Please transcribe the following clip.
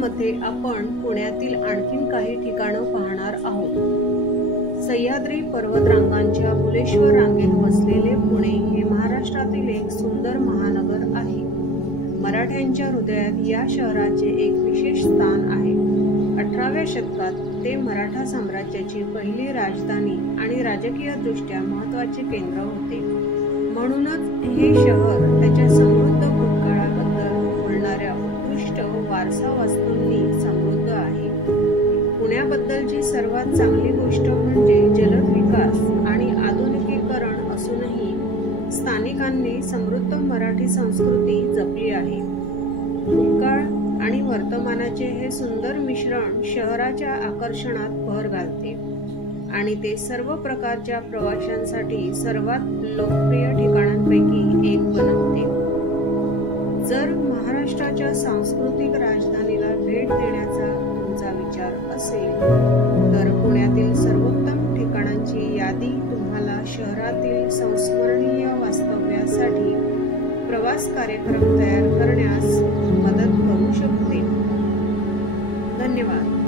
व्हिडिओमध्ये आपण पुण्यातील आणखीन काही ठिकाणं पाहणार आहोत। सह्याद्री पर्वतरांगांच्या बुलेश्वर रांगेत वसलेले पुणे हे महाराष्ट्रातील एक सुंदर महानगर आहे। मराठ्यांच्या हृदयात या शहराचे एक विशेष स्थान आहे। 18व्या शतकात ते मराठा साम्राज्याची पहिली राजधानी आणि राजकीयदृष्ट्या महत्त्वाचे केंद्र होते। म्हणूनच हे शहर त्याच्या समृद्ध भूतकाळाबद्दल बोलणाऱ्या उत्कृष्ट वारसा वास्तूंनी समृद्ध आहे। पुण्याबद्दलची सर्वात चांगली गोष्ट म्हणजे जलद विकास आणि आधुनिकीकरण असूनही स्थानिकांनी समृद्ध मराठी संस्कृती जपली आहे। भूतकाळ आणि वर्तमानाचे हे सुंदर मिश्रण शहराच्या आकर्षणात भर घालते आणि ते सर्व प्रकारच्या प्रवाशांसाठी सर्वात लोकप्रिय ठिकाणांपैकी एक बनवते। जर महाराष्ट्राच्या सांस्कृतिक राजधानीला भेट देण्याचा तुमचा विचार असेल तर पुण्यातील सर्वोत्तम ठिकाणांची यादी तुम्हाला शहरातील संस्मरणीय वास्तव्यासाठी प्रवास कार्यक्रम तयार करण्यास मदत करू शकते। धन्यवाद।